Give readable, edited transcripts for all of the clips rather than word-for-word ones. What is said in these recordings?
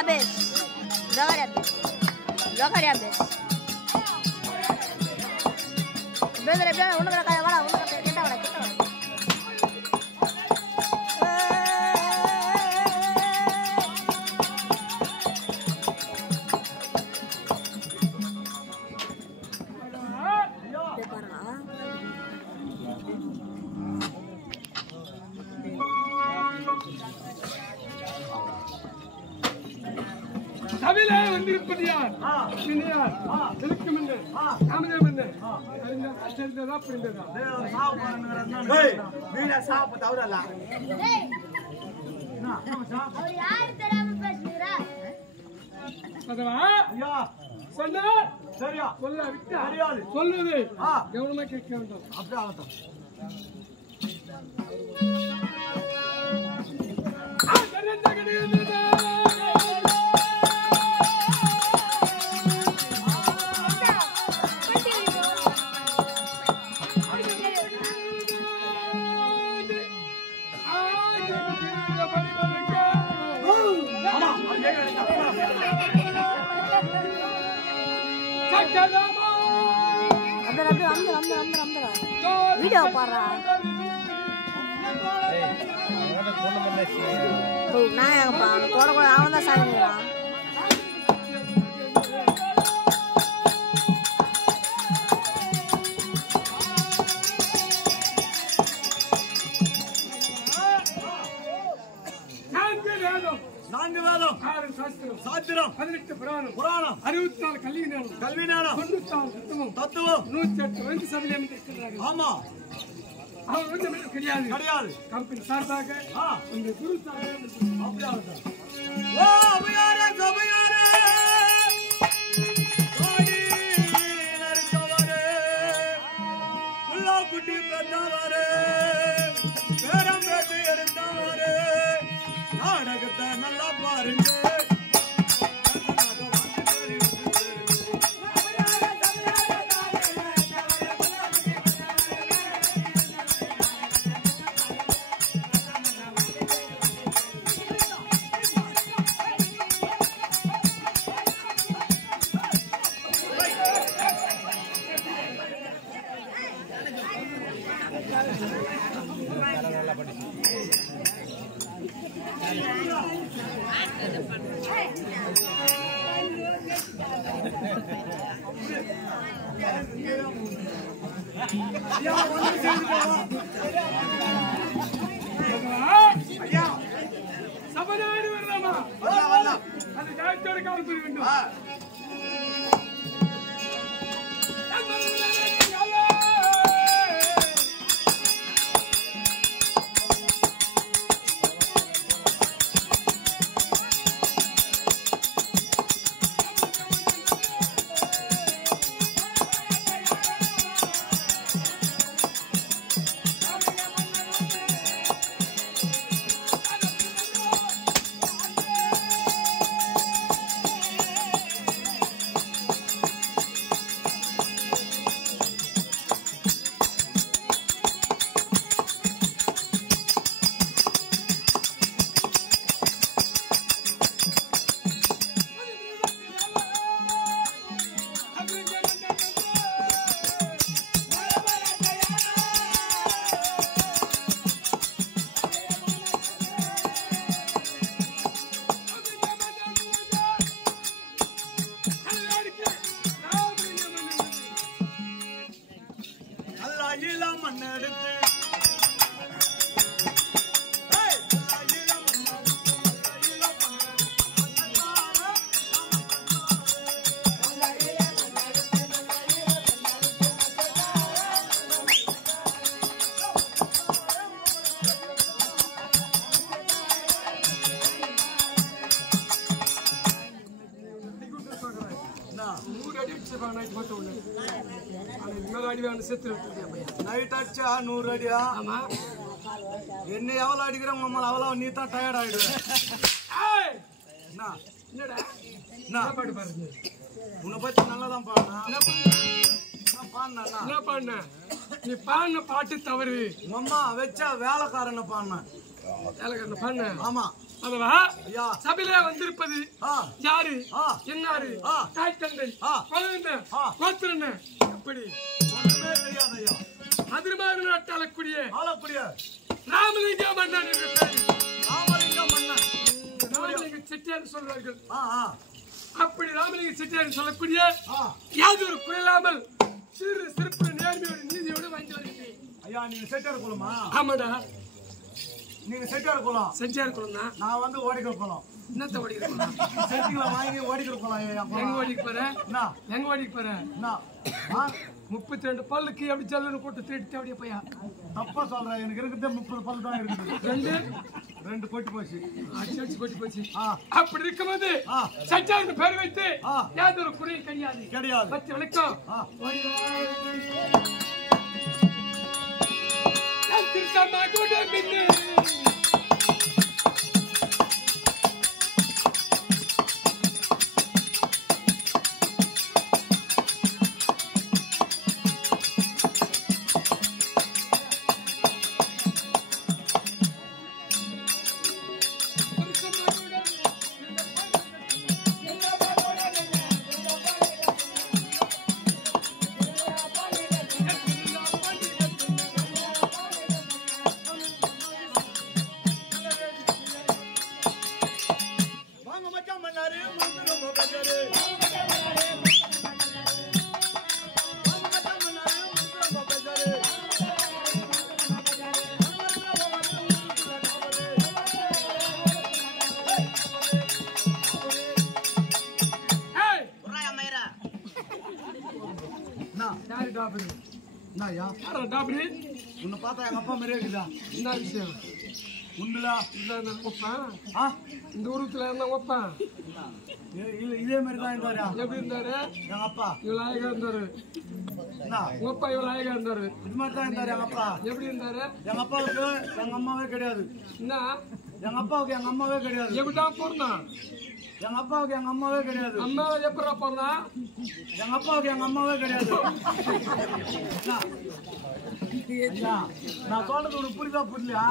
habis. Jangan habis. Bener, udah kayak mana? Udah kayak kita. சபையிலே வந்திருப்பதியார் சினியார் திருக்குமந்து ராமதேவந்து தெரிந்ததா புரிந்ததா மீனா சாப்பிட்டு அவரல்ல அவர் யாரு தெரியாம பேசுறா அதுவா ஐயா சொன்னா சரியா சொல்ல விட்டு அறியாது சொல்லுது கவனமா கேட்க வேண்டும் அப்படியே ஆகட்டும் வீடியோ பாடுறா நான் போடக்கூட அவன் தான் சாப்பிடுறான் நான்கு வேதம் சாஸ்திரம் 18 புராணம் 64 கல்வி ஞானம் 94 தத்துவம் 108 சபையில் இருக்கிறார்கள். ஆமா அவர் வந்து கிடையாது கம்பெனி சார்பாக இந்த குரு குட்டி பெற்றவரே பேரம் பேசி எடுத்தவரே நாடகத்தை நல்லா பாருங்க சபனாரி வரலாமா அது ஜாயத்தோடு கவனம் புரிய வேண்டும் நைட் அடிச்சா 100 அடியா ஆமா என்ன எவ்வளவு அடிக்கிறோம் நம்மள அவ்வளவு நீ தான் டயர்ட் ஆயிடுவேன் என்னடா நான் பாட்டு பாருங்க உன்னை பத்தி நல்லாதான் பாடுனா என்ன பாடுன நீ பாடின பாட்டு தவறு உங்க அம்மா வச்சா வேலைக்காரனை பாடின வேலைக்காரனை பாடின ஆமா அதுவா ஐயா சபையிலே வந்திருப்பது யாரு என்னாரு தாய் தந்தை குழந்தை கோத்திரன்னு எப்படி ஒண்ணுமே தெரியாது ஐயா. அதிர்மாறு நாட்டாளக்கூடிய ஆளக்கூடிய ராமலிங்க மன்னன் என்று பேரு. ராமலிங்க மன்னன் ராமலிங்க செட்டியார் சொல்வார்கள். அப்படி ராமலிங்க செட்டியார் சொல்லக்கூடிய யாதொரு குறையில்லாமல் சிறு சிறப்பு நேர்மையோடு நீதியோடு வாங்கி வருகிறேன். ஐயா நீங்க செட்டியார் குளமா? ஆமாடா நீங்க செட்டியார் குளம். செட்டியார் குளம் தான். நான் வந்து ஓடிக்கிற குளம். என்னத்த ஓடிக்கிற குளம்? செட்டிகளை வாங்கி ஓடிக்கிற குளம். எங்க ஓடிக்கு போற? என்ன எங்க ஓடிக்கு போற? என்ன 32 பல்லுக்கு எப்படி ஜல்லுன்னு போட்டு தேடிட்டு அப்படியே போயா? தப்பா சொல்றேன். எனக்கு இருக்கிறதே 30 பல்லு தான் இருக்குது. ரெண்டு கொட்டி போச்சு. அடிச்சு கொட்டி போச்சு. அப்படி இருக்கும்போது சச்சாருக்கு பேர் வைத்து யாதொரு குறையும் கிடையாது. கிடையாது. பத்து வணக்கம். திருச்சம்மா கூட மின்னு உன்னை பார்த்தா எங்க அப்பா மாதிரியே இருக்குதா? என்ன விஷயம்? உண்டுலா இந்த உருவத்துல இருந்தா ஒப்பேன். இதே மாதிரி தான் இருந்தாரு. எப்படி இருந்தாரு எங்க அப்பா? இவ்வளவு அழகா இருந்தாரு. ஒப்பா இவ்வளவு அழகா இருந்தாரு. இது மாதிரி தான் இருந்தாரு எங்க அப்பா. எப்படி இருந்தாரு? எங்க அப்பாவுக்கு எங்க அம்மாவே கிடையாது. என்ன? எங்க அப்பாவுக்கு எங்க அம்மாவே கிடையாது. எப்படிதான் போறான்? எங்க அப்பாவுக்கு எங்க அம்மாவே கிடையாது. அம்மா எப்படா போறான்? எங்க அப்பாவுக்கு எங்க அம்மாவே கிடையாது. நான் சொல்றது ஒரு புரிதா புரியலையா?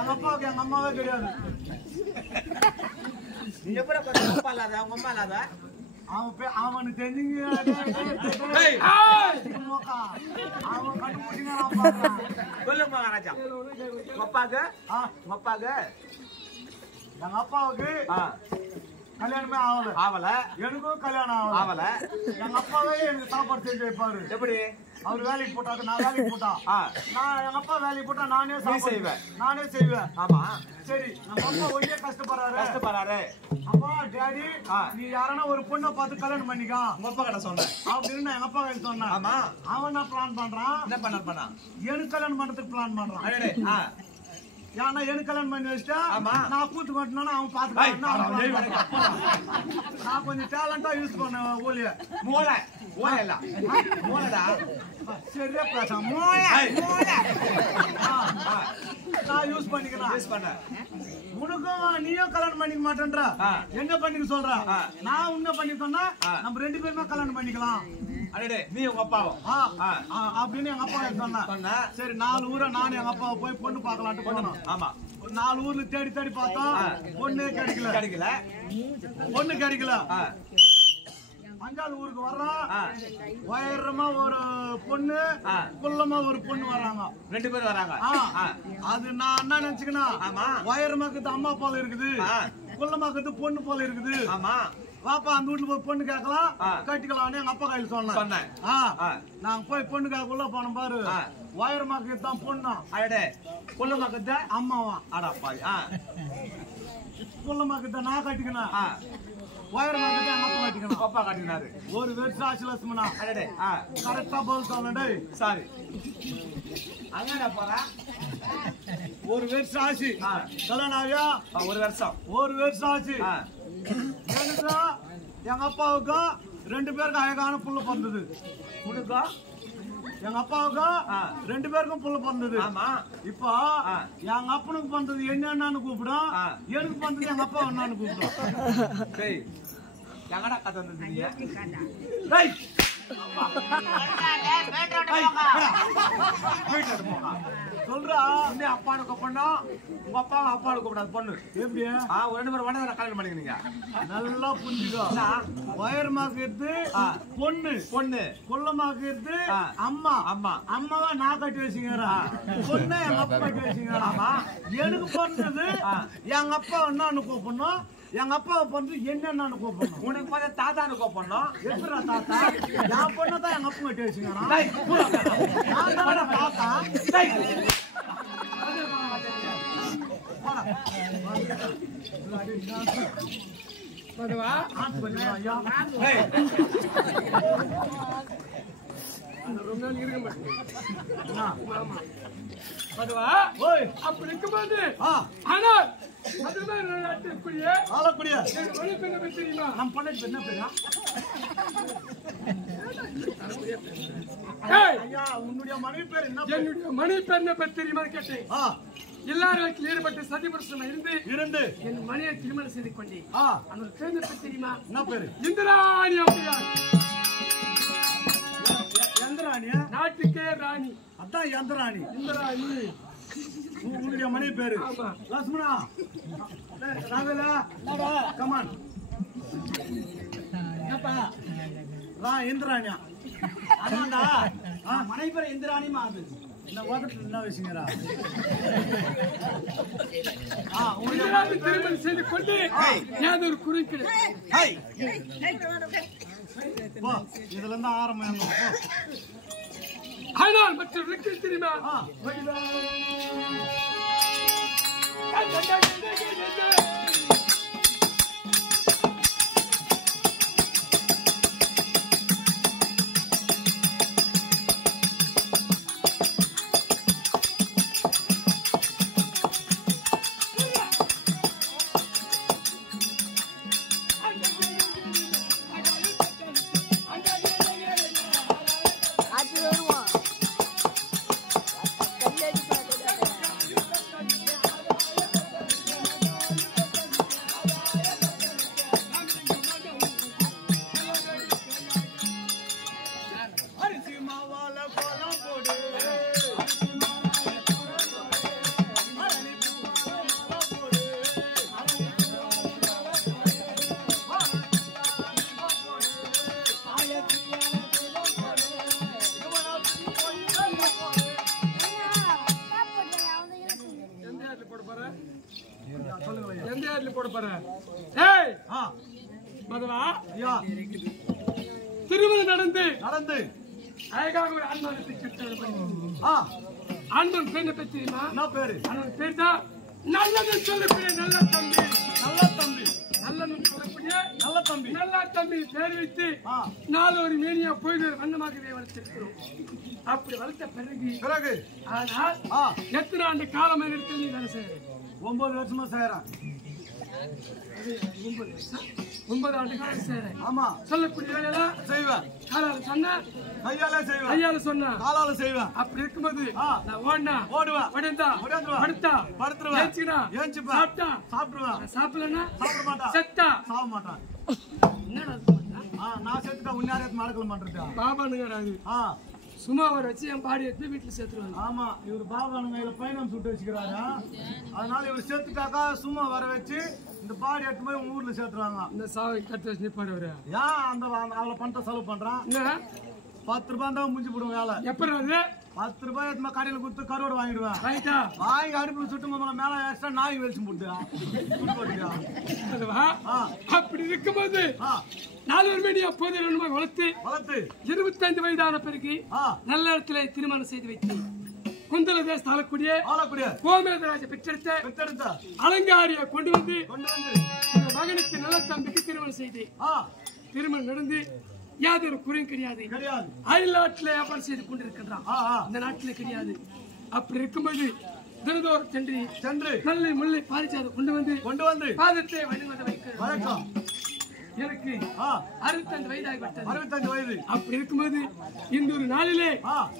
எங்க அப்பாவுக்கு எங்க அம்மாவே கிடையாது. நீ எப்படி அப்பா இல்லாத அவங்க அம்மா இல்லாத அவனுக்கு தெரிஞ்சுங்க அவன் கண்டுபிடிங்க. சொல்லு மகாராஜா அப்பாக்கு எங்க அப்பாவுக்கு கல்யாணமே ஆவல. எனக்கும் கல்யாணம் ஆவல. எங்க அப்பாவே எனக்கு சாப்பாடு செஞ்சு வைப்பாரு. எப்படி? அவரு வேலைக்கு போட்டாரு, நான் வேலைக்கு போட்டா நான் எங்க அப்பா வேலைக்கு போட்டா நானே செய்வேன். ஆமா சரி நம்ம அப்பா ஒரே கஷ்டப்படுறாரு. அப்பா டாடி நீ யாரனா ஒரு பொண்ணை பார்த்து கல்யாணம் பண்ணிக்கா உங்க அப்பா கிட்ட சொன்னேன் அப்படின்னு எங்க அப்பா கிட்ட சொன்னேன். ஆமா அவன் என்ன பிளான் பண்றான்? என்ன பண்ணா எனக்கு கல்யாணம் பண்றதுக்கு பிளான் பண்றான். ஏன்னா எனக்கு கல்யாணம் பண்ணி வச்சுட்டா நான் கூத்து மாட்டினா அவன் பாத்துக்கலாம். நான் கொஞ்சம் டேலண்டா யூஸ் பண்ணேன். மூளைடா சரியா பேச நான் யூஸ் பண்ணிக்கிறேன். உனக்கும் நீயும் கல்யாணம் பண்ணிக்க மாட்டேன்ற என்ன பண்ணிக்க சொல்ற? நான் உன்ன பண்ணிக்கோன்னா நம்ம 2 பேருமே கல்யாணம் பண்ணிக்கலாம். நீ உங்க அப்பாவும் அப்படின்னு எங்க அப்பா சொன்னா சரி 4 ஊரை நானும் எங்க அப்பாவை போய் பொண்ணு பாக்கலான்ட்டு போனோம். ஆமா 4 ஊர்ல தேடி பார்த்தோம். பொண்ணே கிடைக்கல. பொண்ணு கிடைக்கல. 5வது ஊருக்கு வர்றோம். உயரமா ஒரு பொண்ணு குள்ளமா ஒரு பொண்ணு வர்றாங்க. 2 பேரும் வராங்க. அது நான் என்ன நினைச்சுக்கனா உயரமாக்குது அம்மா போல இருக்குது, குள்ளமாக்குது பொண்ணு போல இருக்குது. ஆமா வாப்பா அந்த வீட்டுல போய் பொண்ணு கேட்கலாம் கட்டிக்கலாம்னு எங்க அப்பா கையில் சொன்னேன். நாங்க போய் பொண்ணு கேட்க உள்ள போனோம். பாரு உயரமாக்கு தான் பொண்ணு. குள்ளமாக்குத அம்மாவா? அடாப்பா குள்ளமாக்கு நான் கட்டிக்கணும். உயரமாக்கு எங்க அப்பா கட்டிக்கணும். அப்பா கட்டினாரு. ஒரு வருஷம் ஆச்சு லட்சுமணா. கரெக்டா பதில் சொல்லடே. சாரி அங்க போற ஒரு வருஷம் ஆச்சு கல்யாணம் ஆகியா? ஒரு வருஷம் ஆச்சு. எனக்கு எங்க அப்பாவுக்கும் 2 பேருக்கும் அழகான புள்ள பிறந்தது. உனக்கா? எங்க அப்பாவுக்கும் 2 பேருக்கும் புள்ள பிறந்தது. இப்போ எங்க அப்பனுக்கு பிறந்தது என்னன்னு கூப்பிடும், எனக்கு பிறந்தது எங்க அப்பா என்னன்னு கூப்பிடும். எங்கடா கதை வந்தது? சொல்றா உன்னை அப்பான்னு கூப்பிடணும் உங்க அப்பாவை அப்பான்னு கூப்பிடாது பொண்ணு எப்படி ஒரு 2 பேரும் வேணா கல்யாணம் பண்ணிக்கிறீங்க நல்லா புரிஞ்சுக்கோ வயர்மாக்குறது பொண்ணு பொண்ணு குள்ளமாக்குறது அம்மா அம்மா அம்மாவா நான் கட்டி வச்சுக்கிறா பொண்ணை எங்க அப்பா கட்டி வச்சுக்கிறாமா எனக்கு பிறந்தது எங்க அப்பா என்னன்னு கூப்பிடணும் எங்க அப்பாவை பிறந்து என்னன்னு கூப்பிடணும் உனக்கு பார்த்து தாத்தான்னு கூப்பிடணும் எப்படா தாத்தா என் பொண்ணை தான் எங்க அப்பா கட்டி வச்சுக்கிறான் தாத்தா பதுவா ஐயா ரொம்ப நாள் இருக்க மாட்டேன் பதுவா ஓய் அப்படி இருக்கும்போது ஆ ஆனால் அதுவே நாட்டிற்குரிய ஆளக்கூடிய என் மனைவி என்ன தெரியுமா நம்ம பொண்ணுக்கு என்ன பேரா ஏய், ஐயா உன்னுடைய மனைவி பேர் என்ன என்னுடைய மனைவி பேர் என்ன பேர் தெரியுமா கேட்டேன் ஆ எல்லாரும் ஈடுபட்டு சதிபுருஷமா இருந்து என் மனையை திருமணம் செய்து கொண்டேன் ஆ அந்த பேர் என்ன பேர் தெரியுமா என்ன பேரு இந்திராணி அம்மையார் எந்திராணியா நாட்டுக்கே ராணி அதான் எந்திராணி இந்திராணி உன்னுடைய மனைவி பேரு ஆமா லட்சுமணா ராகலா கமான் இந்திராணியா அதான்டா மனைவி பேர் இந்திராணிமா அது என்ன உதட்டு என்ன வச்சுங்கிறா இந்திராணி திருமணம் செய்து கொண்டு ஏதொரு குறுக்கிடு இதுல இருந்து ஆரம்பம் ஆனால் மற்றவர்களுக்கு தெரியுமா அது வருவோம் அரிசி மாவால கோலம் போடு எந்த இடத்துல போட போற ஏய் மதுவா ஐயா திருமணம் நடந்து அழகாக ஒரு ஆண்மகத்தை பெற்று ஆண்மன் பேர் என்ன பேர் தெரியுமா என்ன பேரு அவன் பேர் தான் நல்லது சொல்லக்கூடிய நல்ல தம்பி நல்லது சொல்லக்கூடிய நல்ல தம்பி நல்ல தம்பி பேர் வைத்து நாலு ஒரு மேனியா போய் வண்ணமாகவே வளர்த்திருக்கிறோம் அப்படி வளர்த்த பிறகு ஆனால் எத்தனை ஆண்டு காலம் எடுத்து நீ வேலை செய்யற 9 வருஷமா செய்யறேன் 9 ஆண்டு காலம் செய்யறேன் ஆமா சொல்லக்கூடிய வேலையெல்லாம் செய்வேன் காலால சொன்ன கையால செய்வேன் கையால சொன்ன காலால செய்வேன் அப்படி இருக்கும்போது நான் ஓடினா ஓடுவேன் படுத்தா படுத்தா படுத்துருவேன் ஏச்சினா ஏஞ்சிப்பேன் சாப்பிட்டா சாப்பிடுவேன் சாப்பிடலன்னா சாப்பிட மாட்டான் செத்தா சாப்பிட மாட்டான் என்னடா நான் செத்துட்டா உன்னாரத்து மடக்கல மாட்டேன் பாபானுங்கிறாரு சும்மா அவர் வச்சு என் பாடி எடுத்து வீட்டுல சேர்த்துருவாங்க ஆமா இவர் பாபானுங்க இதுல பயணம் சுட்டு வச்சுக்கிறாரு அதனால இவர் சேர்த்துட்டாக்கா சும்மா வர வச்சு இந்த பாடி எடுத்து போய் உங்க ஊர்ல சேர்த்துருவாங்க இந்த சாவை கட்டு வச்சு நிப்பாரு அவரு ஏன் அந்த அவளை பண்ற செலவு பண்றான் 10 ரூபாய் தான் முடிஞ்சு போடுவோம் வேலை எப்படி அது 10 ரூபாய் எடுத்து கடையில கொடுத்து கருவாடு வாங்கிடுவேன் ரைட்டா வாங்கி அடுப்புல சுட்டு மேல எக்ஸ்ட்ரா நாய் வெளிச்சு போட்டுயா அப்படி இருக்கும்போது 4 மணி அப்போது வளர்த்து 25 வயதான பிறகு நல்ல இடத்துல திருமணம் செய்து வைத்து குந்தல தேசம் ஆளக்கூடிய கோமேதராஜ பெற்றெடுத்த அலங்காரியை கொண்டு வந்து மகனுக்கு நல்ல தம்பிக்கு திருமணம் செய்து திருமணம் நடந்து யாதொரு குறையும் கிடையாது அயல் நாட்டில் வியாபாரம் செய்து கொண்டிருக்கின்றான் இந்த நாட்டில் கிடையாது அப்படி இருக்கும்போது தினதோறும் சென்று நல்ல முல்லை பாரிச்சாத கொண்டு வந்து பாதத்தை வழிவதை வைக்கிறோம் எனக்கு 65 வயதாகிவிட்டது 65 வயது அப்படி இருக்கும்போது இந்த ஒரு நாளிலே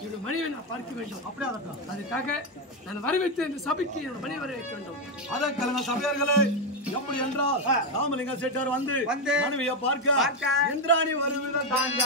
என்னோட மனைவியை நான் பார்க்க வேண்டும் அப்படியே அதுக்காக நான் வரவேற்ற இந்த சபைக்கு என்னோட மனைவி வர வைக்க வேண்டும் அதற்கான சபையர்களே எப்படி என்றால் ராமலிங்க செட்டார் வந்து மனைவியை பார்க்க இந்திராணி வருவதை தாங்க